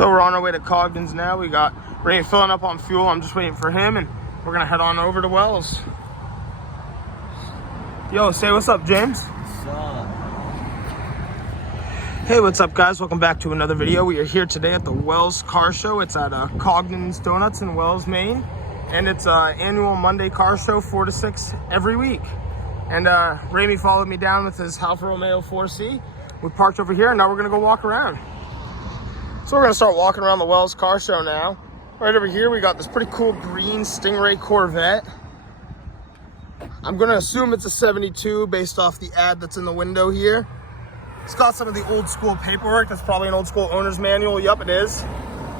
So we're on our way to Congdon's now. We got Ray filling up on fuel. I'm just waiting for him, and we're gonna head on over to Wells. Yo, say what's up, James. What's up? Hey, what's up, guys? Welcome back to another video. We are here today at the Wells Car Show. It's at Congdon's Doughnuts in Wells, Maine, and it's an annual Monday car show, 4 to 6 every week. And Ramy followed me down with his Alfa Romeo 4C. We parked over here, and now we're gonna go walk around. So we're gonna start walking around the Wells Car Show now. Right over here, we got this pretty cool green Stingray Corvette. I'm gonna assume it's a 72 based off the ad that's in the window here. It's got some of the old school paperwork. That's probably an old school owner's manual. Yup, it is.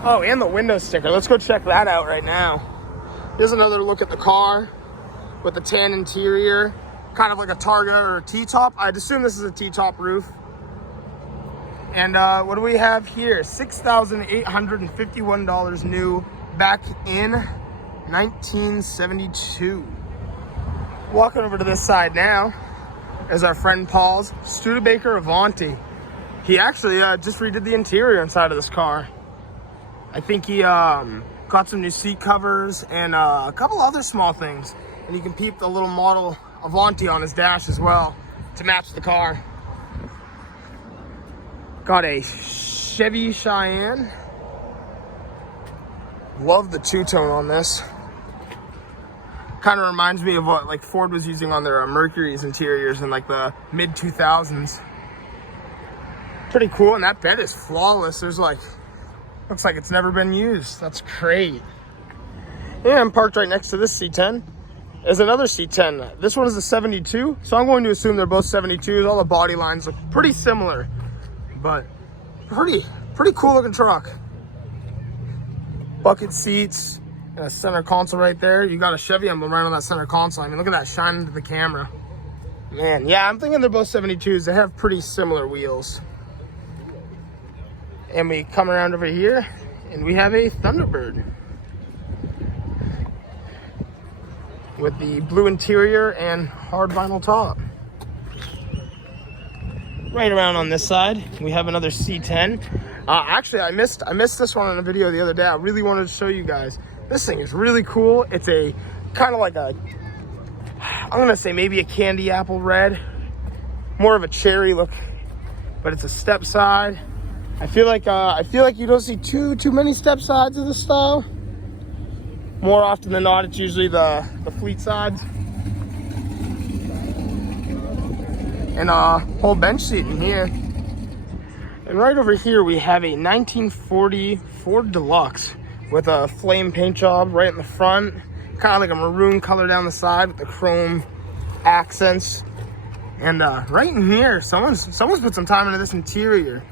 Oh, and the window sticker. Let's go check that out right now. Here's another look at the car with the tan interior, kind of like a Targa or a T-top. I'd assume this is a T-top roof. And what do we have here? $6,851 new, back in 1972. Walking over to this side now is our friend Paul's Studebaker Avanti. He actually just redid the interior inside of this car. I think he got some new seat covers and a couple other small things. And you can peep the little model Avanti on his dash as well to match the car. Got a Chevy Cheyenne. Love the two-tone on this. Kind of reminds me of what like Ford was using on their Mercury's interiors in like the mid 2000s. Pretty cool, and that bed is flawless. There's like, looks like it's never been used. That's great. And parked right next to this C10 is another C10. This one is a 72, so I'm going to assume they're both 72s. All the body lines look pretty similar, but pretty cool looking truck. Bucket seats. And a center console right there. You got a Chevy emblem right on that center console. I mean, look at that shine into the camera. Man, yeah, I'm thinking they're both 72s. They have pretty similar wheels. And we come around over here, and we have a Thunderbird with the blue interior and hard vinyl top. Right around on this side, we have another C10. Actually, I missed this one in a video the other day. I really wanted to show you guys. This thing is really cool. It's a kind of like a, I'm gonna say maybe a candy apple red, more of a cherry look, but it's a step side. I feel like you don't see too many step sides of this style. More often than not, it's usually the fleet sides. And a whole bench seat in here. And right over here we have a 1940 Ford Deluxe with a flame paint job right in the front, kind of like a maroon color down the side with the chrome accents. And right in here, someone's put some time into this interior.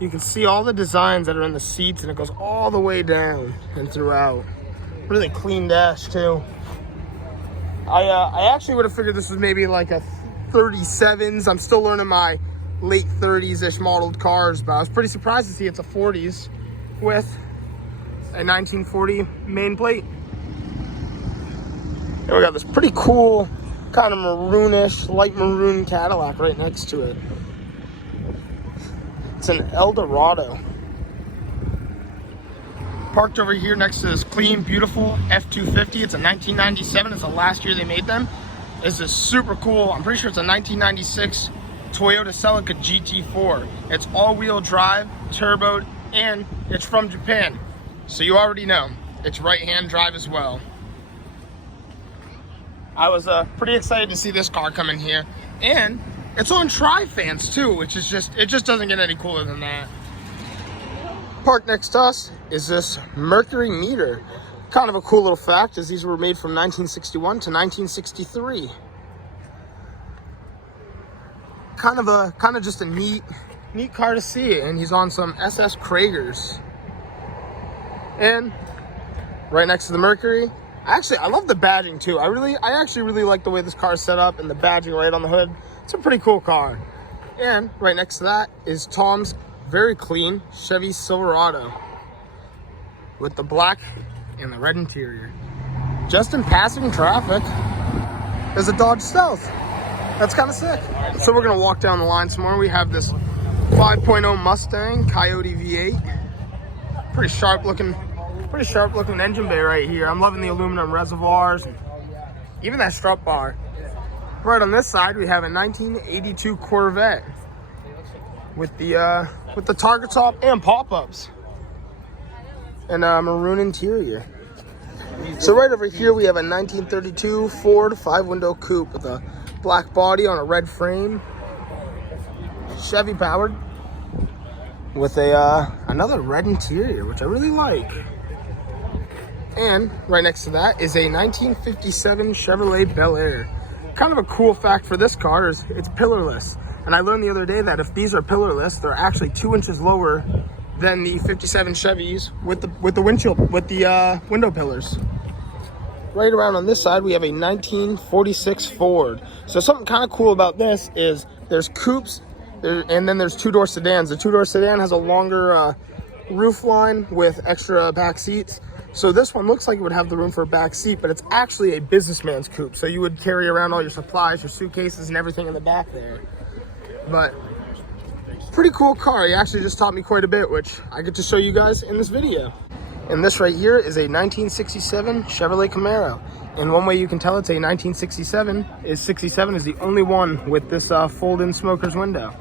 You can see all the designs that are in the seats, and it goes all the way down and throughout. Really clean dash too. I actually would have figured this was maybe like a 37s. I'm still learning my late 30s-ish modeled cars, but I was pretty surprised to see it's a 40s with a 1940 main plate. And we got this pretty cool kind of maroonish, light maroon Cadillac right next to it. It's an Eldorado. Parked over here next to this clean, beautiful F-250. It's a 1997. It's the last year they made them. This is super cool. I'm pretty sure it's a 1996 Toyota Celica GT4. It's all-wheel drive, turboed, and it's from Japan. So you already know, it's right-hand drive as well. I was pretty excited to see this car come in here. And it's on Tri-Fans too, which is it just doesn't get any cooler than that. Parked next to us is this Mercury meter. Kind of a cool little fact is these were made from 1961 to 1963. Kind of just a neat car to see, and he's on some SS Kragers. And right next to the Mercury, I love the badging too. I actually really like the way this car is set up and the badging right on the hood. It's a pretty cool car. And right next to that is Tom's very clean Chevy Silverado with the black and the red interior. Just in passing traffic, there's a Dodge Stealth. That's kind of sick. So we're gonna walk down the line some more. We have this 5.0 Mustang Coyote V8. Pretty sharp looking engine bay right here. I'm loving the aluminum reservoirs, and even that strut bar. Right on this side, we have a 1982 Corvette with the target top and pop-ups, and a maroon interior. So right over here, we have a 1932 Ford 5-window coupe with a black body on a red frame, Chevy powered, with another red interior, which I really like. And right next to that is a 1957 Chevrolet Bel Air. Kind of a cool fact for this car is it's pillarless. And I learned the other day that if these are pillarless, they're actually 2 inches lower than the 57 Chevys with the window pillars. Right around on this side, we have a 1946 Ford. So something kind of cool about this is there's coupes, and then there's two-door sedans. The two-door sedan has a longer roof line with extra back seats. So this one looks like it would have the room for a back seat, but it's actually a businessman's coupe. So you would carry around all your supplies, your suitcases, and everything in the back there. But pretty cool car. He actually just taught me quite a bit, which I get to show you guys in this video. And this right here is a 1967 Chevrolet Camaro. And one way you can tell it's a 1967 is 67 is the only one with this fold-in smoker's window.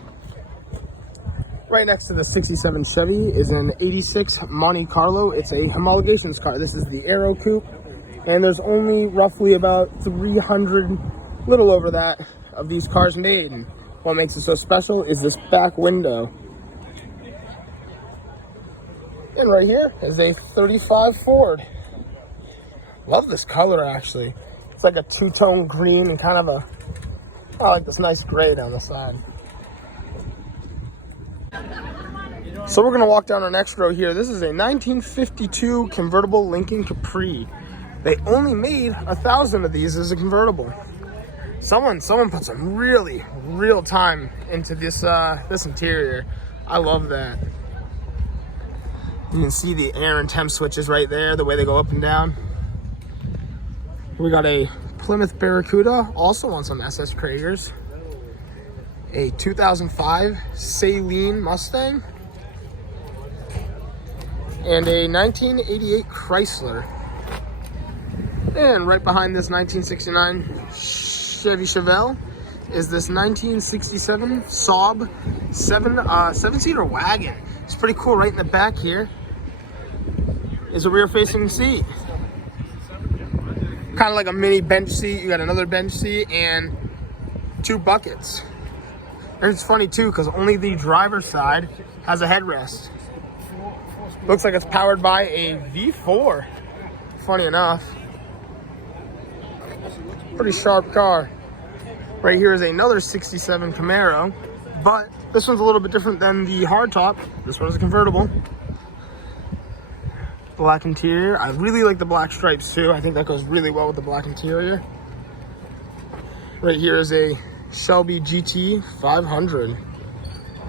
Right next to the 67 Chevy is an 86 Monte Carlo. It's a homologations car. This is the Aero Coupe, and there's only roughly about 300, little over that, of these cars made. And what makes it so special is this back window. And right here is a 35 Ford. Love this color, actually. It's like a two-tone green and kind of I like this nice gray down the side. So we're gonna walk down our next row here. This is a 1952 convertible Lincoln Capri. They only made 1,000 of these as a convertible. Someone put some real time into this this interior. I love that. You can see the air and temp switches right there, the way they go up and down. We got a Plymouth Barracuda, also on some SS Kragers. A 2005 Saleen Mustang. And a 1988 Chrysler. And right behind this 1969 Chevy Chevelle is this 1967 Saab 7-seater wagon. It's pretty cool. Right in the back here is a rear-facing seat. Kind of like a mini bench seat. You got another bench seat and 2 buckets. And it's funny too, because only the driver's side has a headrest. Looks like it's powered by a V4. Funny enough. Pretty sharp car. Right here is another 67 Camaro, but this one's a little bit different than the hardtop. This one is a convertible. Black interior. I really like the black stripes too. I think that goes really well with the black interior. Right here is a Shelby GT 500.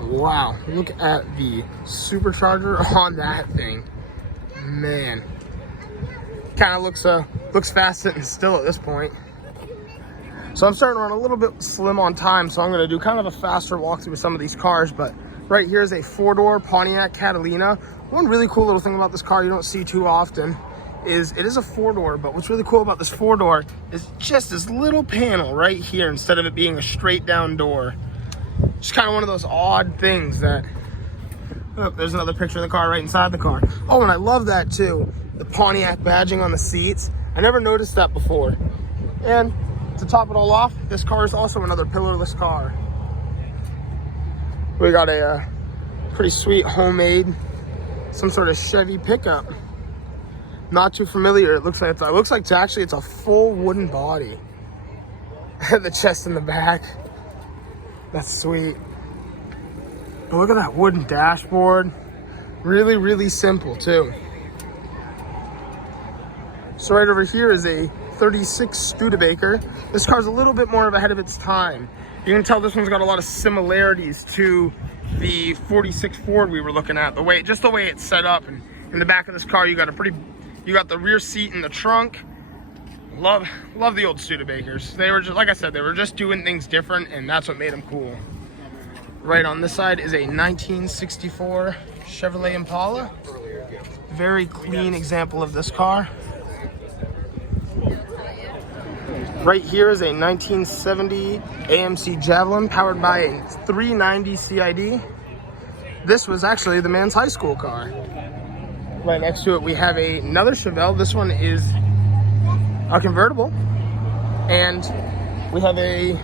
Wow, look at the supercharger on that thing. Man, kind of looks fast sitting still at this point. So I'm starting to run a little bit slim on time, so I'm going to do kind of a faster walkthrough with some of these cars. But right here is a 4-door Pontiac Catalina. One really cool little thing about this car you don't see too often is it is a 4-door, but what's really cool about this 4-door is just this little panel right here instead of it being a straight down door. Just kind of one of those odd things that, oh, there's another picture of the car right inside the car. Oh, and I love that too. The Pontiac badging on the seats. I never noticed that before. And to top it all off, this car is also another pillarless car. We got a pretty sweet homemade, some sort of Chevy pickup. Not too familiar. It looks like it's a full wooden body. The chest in the back. That's sweet. But look at that wooden dashboard. Really simple too. So right over here is a 36 Studebaker. This car's a little bit more ahead of its time. You can tell this one's got a lot of similarities to the 46 Ford we were looking at. The way it's set up, and in the back of this car you got the rear seat in the trunk. Love the old Studebakers. They were just, like I said, they were just doing things different, and that's what made them cool. Right on this side is a 1964 Chevrolet Impala. Very clean example of this car. Right here is a 1970 AMC Javelin powered by a 390 CID. This was actually the man's high school car. Right next to it, we have another Chevelle. This one is a convertible. And we have a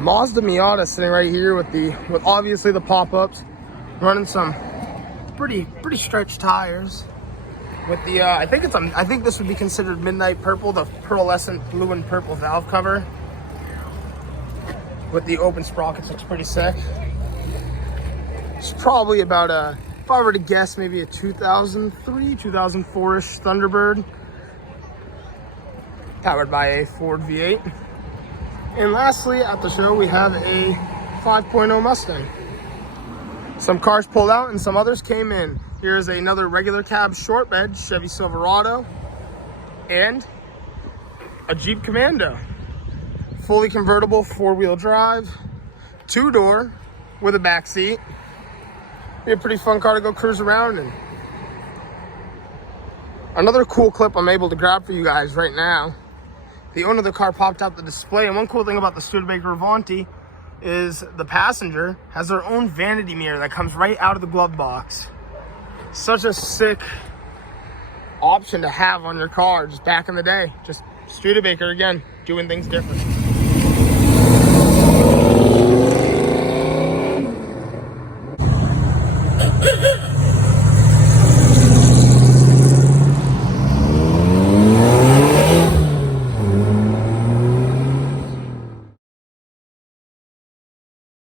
Mazda Miata sitting right here with obviously the pop-ups, running some pretty stretched tires. With the I think this would be considered midnight purple, the pearlescent blue and purple valve cover. With the open sprockets, looks pretty sick. It's probably about if I were to guess, maybe a 2003, 2004-ish Thunderbird, powered by a Ford V8. And lastly, at the show, we have a 5.0 Mustang. Some cars pulled out and some others came in. Here's another regular cab short bed Chevy Silverado and a Jeep Commando. Fully convertible, 4-wheel drive, 2-door with a back seat. Be a pretty fun car to go cruise around in. Another cool clip I'm able to grab for you guys right now. The owner of the car popped out the display, and one cool thing about the Studebaker Avanti is the passenger has their own vanity mirror that comes right out of the glove box. Such a sick option to have on your car just back in the day. Just Studebaker again, doing things different.